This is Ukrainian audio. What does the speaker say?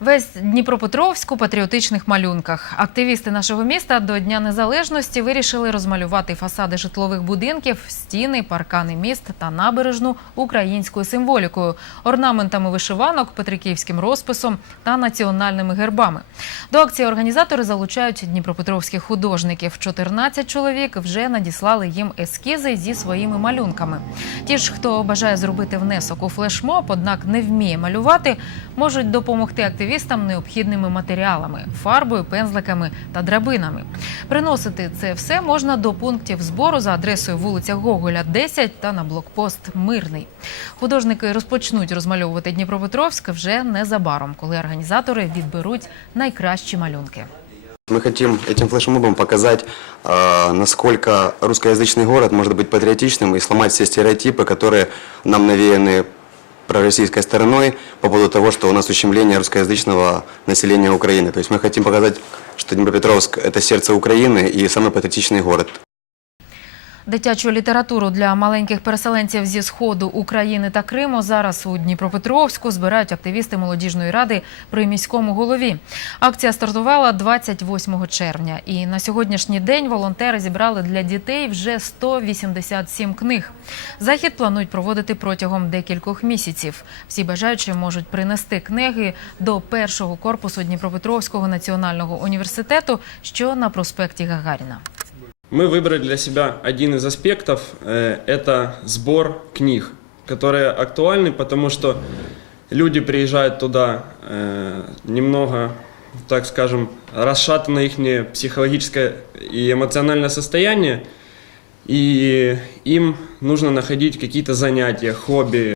Весь Дніпропетровськ у патріотичних малюнках. Активісти нашого міста до Дня Незалежності вирішили розмалювати фасади житлових будинків, стіни, паркани міст та набережну українською символікою, орнаментами вишиванок, петриківським розписом та національними гербами. До акції організатори залучають дніпропетровських художників. 14 чоловік вже надіслали їм ескізи зі своїми малюнками. Ті ж, хто бажає зробити внесок у флешмоб, однак не вміє малювати, можуть допомогти активістам необхідними матеріалами фарбою, пензликами та драбинами. Приносити це все можна до пунктів збору за адресою вулиця Гоголя, 10 та на блокпост Мирний. Художники розпочнуть розмальовувати Дніпропетровськ вже незабаром, коли організатори відберуть найкращі малюнки. Мы хотим этим флешмобом показать, э, насколько русскоязычный город может быть патриотичным и сломать все стереотипы, которые нам навеяны пророссийской стороной по поводу того, что у нас ущемление русскоязычного населения Украины. То есть мы хотим показать, что Днепропетровск – это сердце Украины и самый патриотичный город. Дитячу літературу для маленьких переселенців зі сходу України та Криму зараз у Дніпропетровську збирають активісти молодіжної ради при міському голові. Акція стартувала 28 червня, і на сьогоднішній день волонтери зібрали для дітей вже 187 книг. Захід планують проводити протягом декількох місяців. Всі бажаючі можуть принести книги до першого корпусу Дніпропетровського національного університету, що на проспекті Гагаріна. Мы выбрали для себя один из аспектов э, – это сбор книг, которые актуальны, потому что люди приезжают туда э, немного, так скажем, расшатано их психологическое и эмоциональное состояние, и им нужно находить какие-то занятия, хобби,